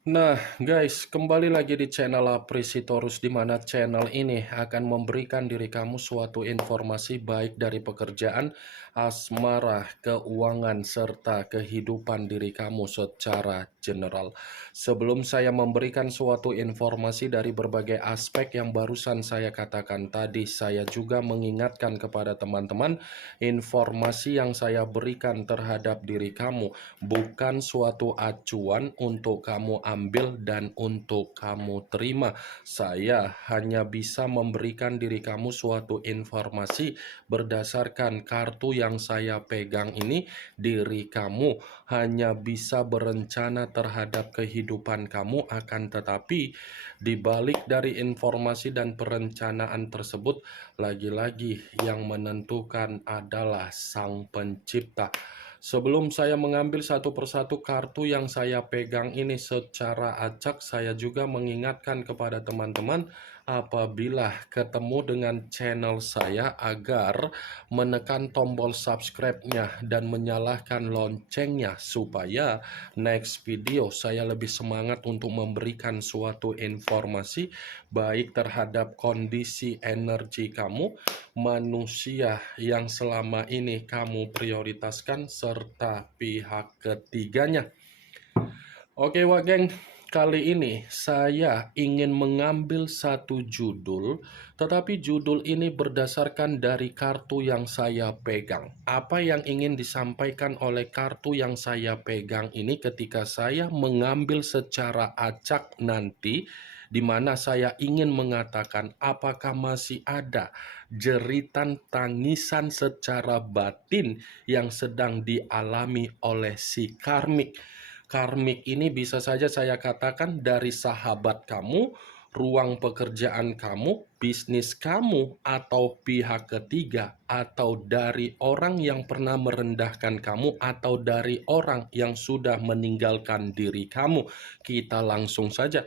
Nah, guys, kembali lagi di channel Aprisitorus, di mana channel ini akan memberikan diri kamu suatu informasi baik dari pekerjaan, asmara, keuangan, serta kehidupan diri kamu secara general. Sebelum saya memberikan suatu informasi dari berbagai aspek yang barusan saya katakan tadi, saya juga mengingatkan kepada teman-teman, informasi yang saya berikan terhadap diri kamu bukan suatu acuan untuk kamu ambil dan untuk kamu terima. Saya hanya bisa memberikan diri kamu suatu informasi berdasarkan kartu yang saya pegang ini. Diri kamu hanya bisa berencana terhadap kehidupan kamu, akan tetapi di balik dari informasi dan perencanaan tersebut, lagi-lagi yang menentukan adalah Sang Pencipta. Sebelum saya mengambil satu persatu kartu yang saya pegang ini secara acak, saya juga mengingatkan kepada teman-teman apabila ketemu dengan channel saya agar menekan tombol subscribe-nya dan menyalakan loncengnya supaya next video saya lebih semangat untuk memberikan suatu informasi baik terhadap kondisi energi kamu, manusia yang selama ini kamu prioritaskan, serta pihak ketiganya. Oke Wak Geng, kali ini saya ingin mengambil satu judul, tetapi judul ini berdasarkan dari kartu yang saya pegang. Apa yang ingin disampaikan oleh kartu yang saya pegang ini ketika saya mengambil secara acak nanti, di mana saya ingin mengatakan apakah masih ada jeritan tangisan secara batin yang sedang dialami oleh si karmik. Karmik ini bisa saja saya katakan dari sahabat kamu, ruang pekerjaan kamu, bisnis kamu, atau pihak ketiga, atau dari orang yang pernah merendahkan kamu, atau dari orang yang sudah meninggalkan diri kamu. Kita langsung saja.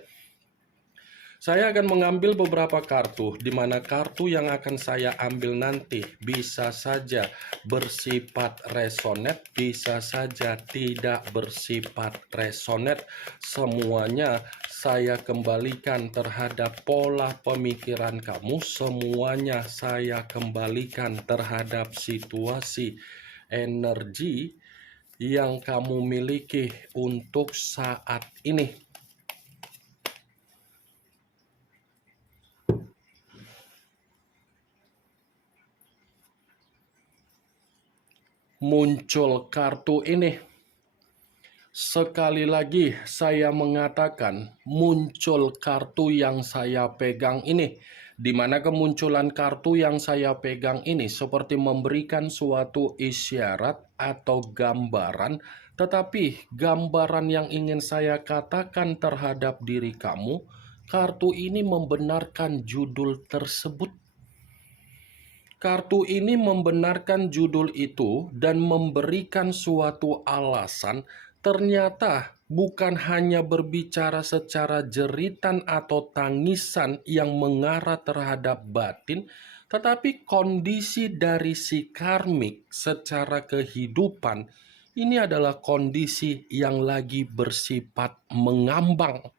Saya akan mengambil beberapa kartu, di mana kartu yang akan saya ambil nanti bisa saja bersifat resonate, bisa saja tidak bersifat resonate. Semuanya saya kembalikan terhadap pola pemikiran kamu, semuanya saya kembalikan terhadap situasi energi yang kamu miliki untuk saat ini. Muncul kartu ini. Sekali lagi saya mengatakan muncul kartu yang saya pegang ini, di mana kemunculan kartu yang saya pegang ini seperti memberikan suatu isyarat atau gambaran, tetapi gambaran yang ingin saya katakan terhadap diri kamu, kartu ini membenarkan judul tersebut. Kartu ini membenarkan judul itu dan memberikan suatu alasan. Ternyata bukan hanya berbicara secara jeritan atau tangisan yang mengarah terhadap batin, tetapi kondisi dari si karmik secara kehidupan ini adalah kondisi yang lagi bersifat mengambang.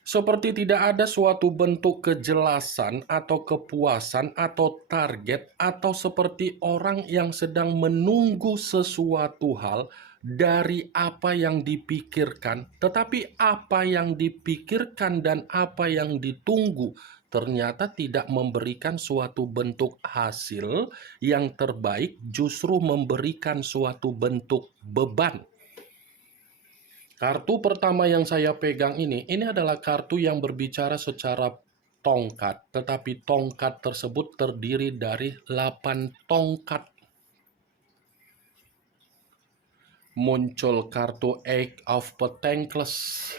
Seperti tidak ada suatu bentuk kejelasan atau kepuasan atau target, atau seperti orang yang sedang menunggu sesuatu hal dari apa yang dipikirkan, tetapi apa yang dipikirkan dan apa yang ditunggu ternyata tidak memberikan suatu bentuk hasil yang terbaik, justru memberikan suatu bentuk beban. Kartu pertama yang saya pegang ini adalah kartu yang berbicara secara tongkat, tetapi tongkat tersebut terdiri dari 8 tongkat. Muncul kartu Eight of Pentacles.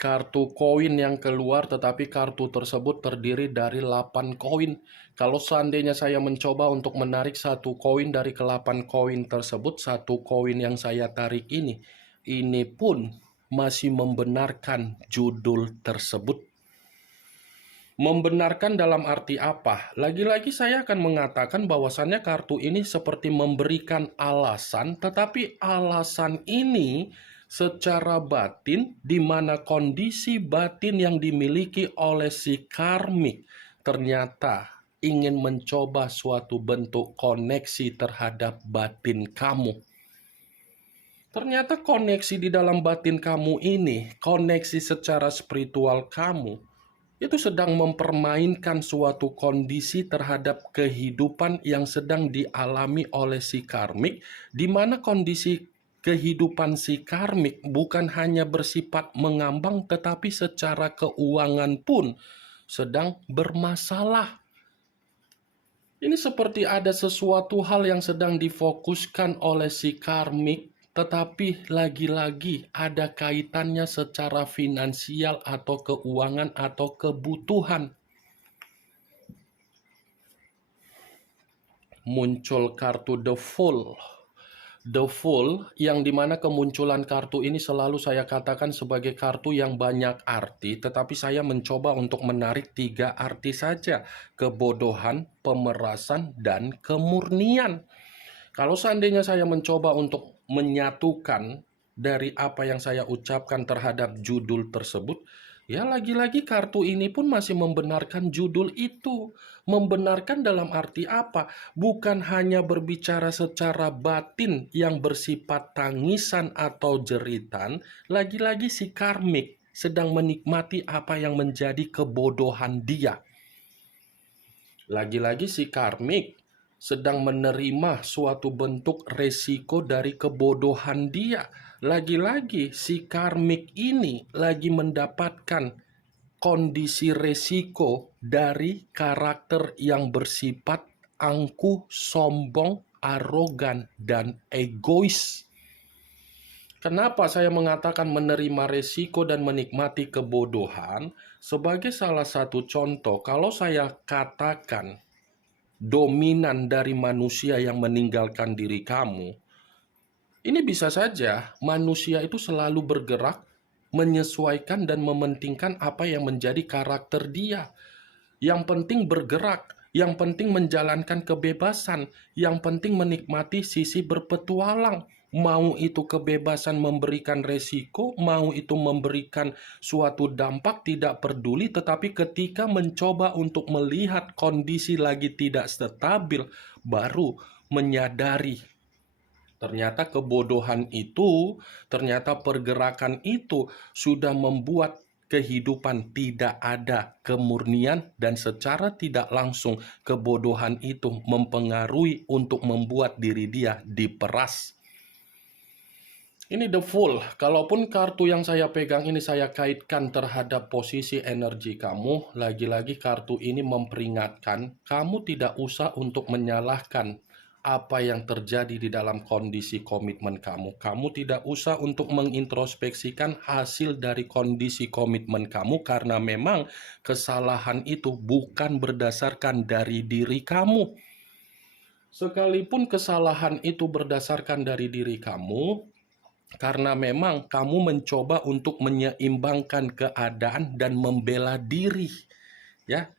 Kartu koin yang keluar, tetapi kartu tersebut terdiri dari 8 koin. Kalau seandainya saya mencoba untuk menarik satu koin dari ke-8 koin tersebut, satu koin yang saya tarik ini pun masih membenarkan judul tersebut. Membenarkan dalam arti apa? Lagi-lagi saya akan mengatakan bahwasannya kartu ini seperti memberikan alasan, tetapi alasan ini secara batin, di mana kondisi batin yang dimiliki oleh si karmik ternyata ingin mencoba suatu bentuk koneksi terhadap batin kamu. Ternyata koneksi di dalam batin kamu ini, koneksi secara spiritual kamu, itu sedang mempermainkan suatu kondisi terhadap kehidupan yang sedang dialami oleh si karmik, di mana kondisi kehidupan si karmik bukan hanya bersifat mengambang, tetapi secara keuangan pun sedang bermasalah. Ini seperti ada sesuatu hal yang sedang difokuskan oleh si karmik, tetapi lagi-lagi ada kaitannya secara finansial atau keuangan atau kebutuhan. Muncul kartu The Fool. The Fool, yang dimana kemunculan kartu ini selalu saya katakan sebagai kartu yang banyak arti, tetapi saya mencoba untuk menarik 3 arti saja: kebodohan, pemerasan, dan kemurnian. Kalau seandainya saya mencoba untuk menyatukan dari apa yang saya ucapkan terhadap judul tersebut, ya lagi-lagi kartu ini pun masih membenarkan judul itu. Membenarkan dalam arti apa? Bukan hanya berbicara secara batin yang bersifat tangisan atau jeritan, lagi-lagi si karmik sedang menikmati apa yang menjadi kebodohan dia. Lagi-lagi si karmik sedang menerima suatu bentuk resiko dari kebodohan dia. Lagi-lagi si karmik ini lagi mendapatkan kondisi resiko dari karakter yang bersifat angkuh, sombong, arogan, dan egois. Kenapa saya mengatakan menerima resiko dan menikmati kebodohan? Sebagai salah satu contoh, kalau saya katakan dominan dari manusia yang meninggalkan diri kamu, ini bisa saja manusia itu selalu bergerak, menyesuaikan dan mementingkan apa yang menjadi karakter dia. Yang penting bergerak, yang penting menjalankan kebebasan, yang penting menikmati sisi berpetualang. Mau itu kebebasan memberikan resiko, mau itu memberikan suatu dampak, tidak peduli. Tetapi ketika mencoba untuk melihat kondisi lagi tidak stabil, baru menyadari ternyata kebodohan itu, ternyata pergerakan itu sudah membuat kehidupan tidak ada kemurnian, dan secara tidak langsung kebodohan itu mempengaruhi untuk membuat diri dia diperas. Ini The Fool. Kalaupun kartu yang saya pegang ini saya kaitkan terhadap posisi energi kamu, lagi-lagi kartu ini memperingatkan kamu tidak usah untuk menyalahkan apa yang terjadi di dalam kondisi komitmen kamu. Kamu tidak usah untuk mengintrospeksikan hasil dari kondisi komitmen kamu, karena memang kesalahan itu bukan berdasarkan dari diri kamu. Sekalipun kesalahan itu berdasarkan dari diri kamu, karena memang kamu mencoba untuk menyeimbangkan keadaan dan membela diri. Ya,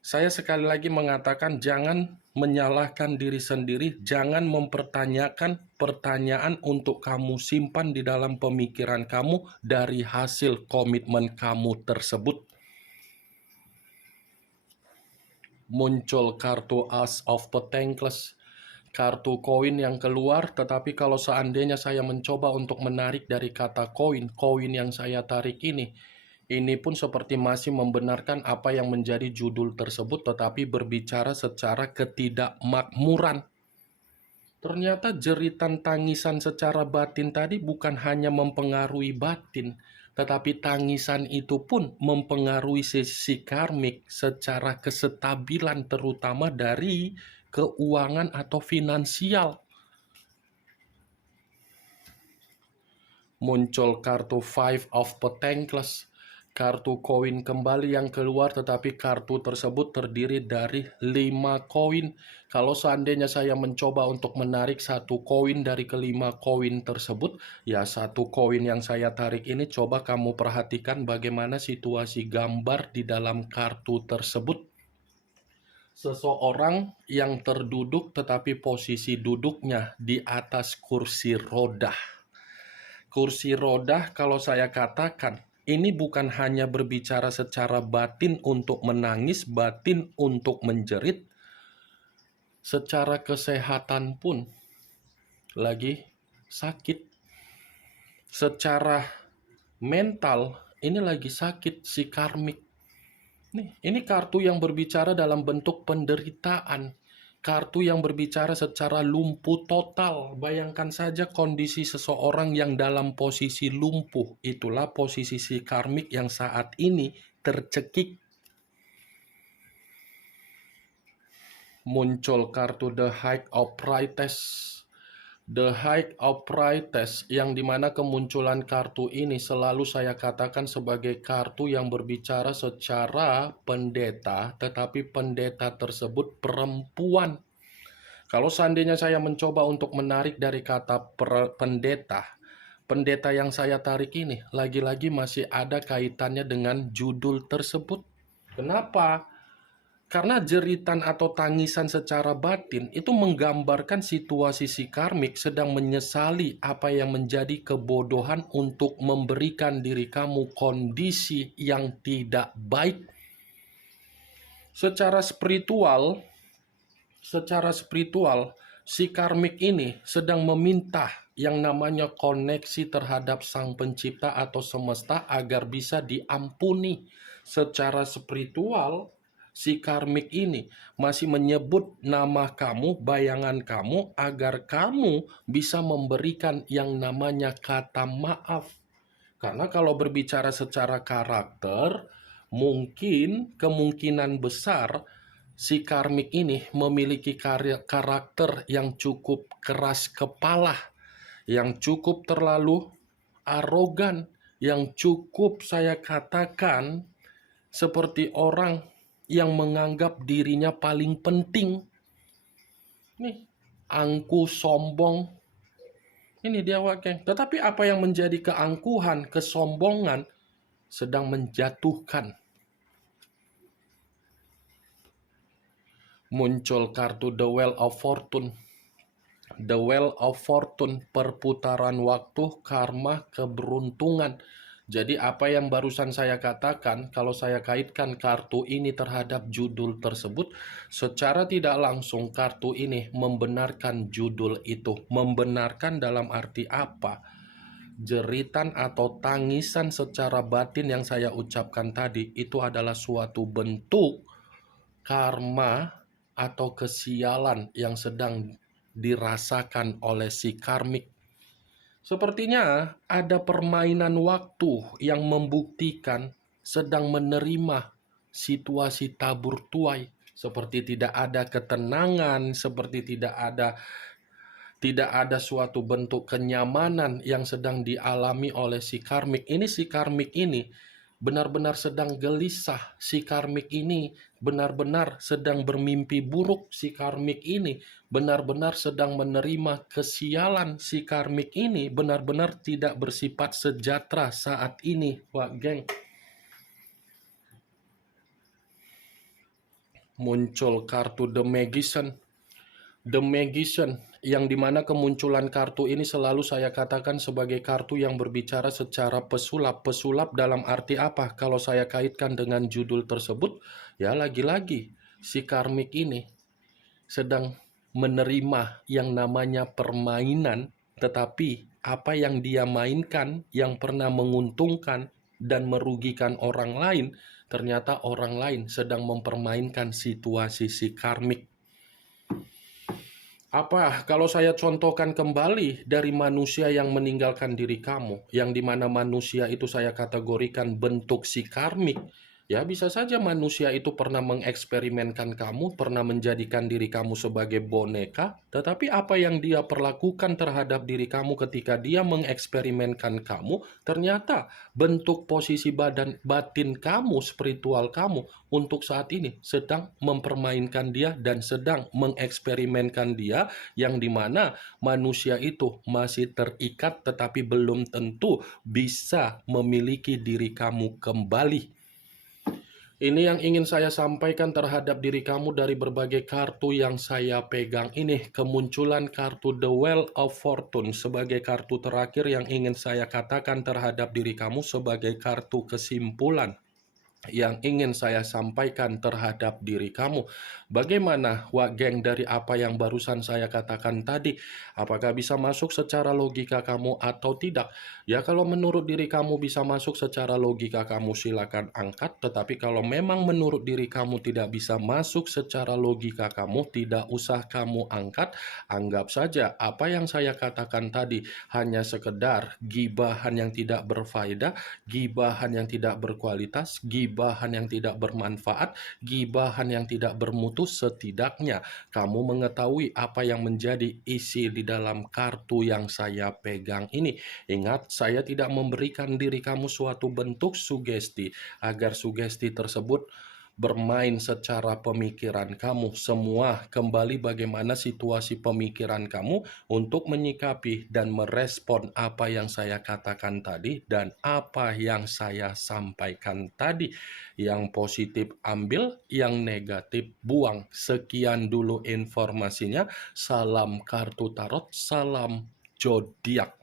saya sekali lagi mengatakan jangan menyalahkan diri sendiri, jangan mempertanyakan pertanyaan untuk kamu simpan di dalam pemikiran kamu dari hasil komitmen kamu tersebut. Muncul kartu Ace of Pentacles. Kartu koin yang keluar, tetapi kalau seandainya saya mencoba untuk menarik dari kata koin yang saya tarik ini pun seperti masih membenarkan apa yang menjadi judul tersebut, tetapi berbicara secara ketidakmakmuran. Ternyata jeritan tangisan secara batin tadi bukan hanya mempengaruhi batin, tetapi tangisan itu pun mempengaruhi sisi karmik secara kesetabilan, terutama dari keuangan atau finansial. Muncul kartu Five of Pentacles. Kartu koin kembali yang keluar, tetapi kartu tersebut terdiri dari 5 koin. Kalau seandainya saya mencoba untuk menarik satu koin dari kelima koin tersebut, ya satu koin yang saya tarik ini, coba kamu perhatikan bagaimana situasi gambar di dalam kartu tersebut. Seseorang yang terduduk, tetapi posisi duduknya di atas kursi roda. Kursi roda, kalau saya katakan, ini bukan hanya berbicara secara batin untuk menangis, batin untuk menjerit, secara kesehatan pun lagi sakit. Secara mental, ini lagi sakit si karmik. Ini kartu yang berbicara dalam bentuk penderitaan. Kartu yang berbicara secara lumpuh total. Bayangkan saja kondisi seseorang yang dalam posisi lumpuh. Itulah posisi si karmik yang saat ini tercekik. Muncul kartu The High of Priestess. The High of Priestess, yang dimana kemunculan kartu ini selalu saya katakan sebagai kartu yang berbicara secara pendeta, tetapi pendeta tersebut perempuan. Kalau seandainya saya mencoba untuk menarik dari kata pendeta, pendeta yang saya tarik ini lagi-lagi masih ada kaitannya dengan judul tersebut. Kenapa? Karena jeritan atau tangisan secara batin itu menggambarkan situasi si karmik sedang menyesali apa yang menjadi kebodohan untuk memberikan diri kamu kondisi yang tidak baik. Secara spiritual, si karmik ini sedang meminta yang namanya koneksi terhadap Sang Pencipta atau semesta agar bisa diampuni. Secara spiritual, si karmik ini masih menyebut nama kamu, bayangan kamu, agar kamu bisa memberikan yang namanya kata maaf. Karena kalau berbicara secara karakter, mungkin kemungkinan besar si karmik ini memiliki karakter yang cukup keras kepala, yang cukup terlalu arogan, yang cukup saya katakan seperti orang yang menganggap dirinya paling penting. Nih, angku, sombong. Ini dia wakil. Tetapi apa yang menjadi keangkuhan, kesombongan sedang menjatuhkan. Muncul kartu The Wheel of Fortune. The Wheel of Fortune, perputaran waktu, karma, keberuntungan. Jadi apa yang barusan saya katakan, kalau saya kaitkan kartu ini terhadap judul tersebut, secara tidak langsung kartu ini membenarkan judul itu. Membenarkan dalam arti apa? Jeritan atau tangisan secara batin yang saya ucapkan tadi, itu adalah suatu bentuk karma atau kesialan yang sedang dirasakan oleh si karmik. Sepertinya ada permainan waktu yang membuktikan sedang menerima situasi tabur tuai. Seperti tidak ada ketenangan, seperti tidak ada suatu bentuk kenyamanan yang sedang dialami oleh si karmik. Si karmik ini benar-benar sedang gelisah. Si karmik ini benar-benar sedang bermimpi buruk. Si karmik ini benar-benar sedang menerima kesialan. Si karmik ini benar-benar tidak bersifat sejahtera saat ini, Wak Geng. Muncul kartu The Magician. The Magician, yang dimana kemunculan kartu ini selalu saya katakan sebagai kartu yang berbicara secara pesulap. Pesulap dalam arti apa? Kalau saya kaitkan dengan judul tersebut, ya lagi-lagi si karmik ini sedang menerima yang namanya permainan, tetapi apa yang dia mainkan yang pernah menguntungkan dan merugikan orang lain, ternyata orang lain sedang mempermainkan situasi si karmik. Apa kalau saya contohkan kembali dari manusia yang meninggalkan diri kamu, yang dimana manusia itu saya kategorikan bentuk si karmik, ya bisa saja manusia itu pernah mengeksperimenkan kamu, pernah menjadikan diri kamu sebagai boneka, tetapi apa yang dia perlakukan terhadap diri kamu ketika dia mengeksperimenkan kamu, ternyata bentuk posisi batin kamu, spiritual kamu untuk saat ini sedang mempermainkan dia dan sedang mengeksperimenkan dia, yang dimana manusia itu masih terikat tetapi belum tentu bisa memiliki diri kamu kembali. Ini yang ingin saya sampaikan terhadap diri kamu dari berbagai kartu yang saya pegang ini. Kemunculan kartu The Wheel of Fortune sebagai kartu terakhir yang ingin saya katakan terhadap diri kamu sebagai kartu kesimpulan yang ingin saya sampaikan terhadap diri kamu. Bagaimana, Wak Geng, dari apa yang barusan saya katakan tadi? Apakah bisa masuk secara logika kamu atau tidak? Ya, kalau menurut diri kamu bisa masuk secara logika kamu, silakan angkat. Tetapi kalau memang menurut diri kamu tidak bisa masuk secara logika kamu, tidak usah kamu angkat. Anggap saja apa yang saya katakan tadi hanya sekedar gibahan yang tidak berfaedah, gibahan yang tidak berkualitas, gibahan yang tidak bermanfaat, gibahan yang tidak bermutu. Setidaknya kamu mengetahui apa yang menjadi isi di dalam kartu yang saya pegang ini. Ingat, saya tidak memberikan diri kamu suatu bentuk sugesti agar sugesti tersebut bermain secara pemikiran kamu. Semua kembali bagaimana situasi pemikiran kamu untuk menyikapi dan merespon apa yang saya katakan tadi dan apa yang saya sampaikan tadi. Yang positif ambil, yang negatif buang. Sekian dulu informasinya. Salam kartu tarot, salam zodiak.